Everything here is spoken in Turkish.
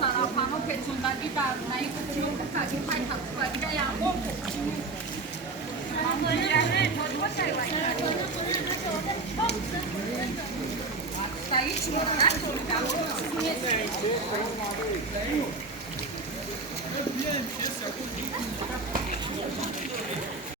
Sarapano peçundan ibarnayı kutuyor da kaki pay takıları da yağmur. Ama yani çocuk şey var. Sayı çıkmadan çocuk alıyor.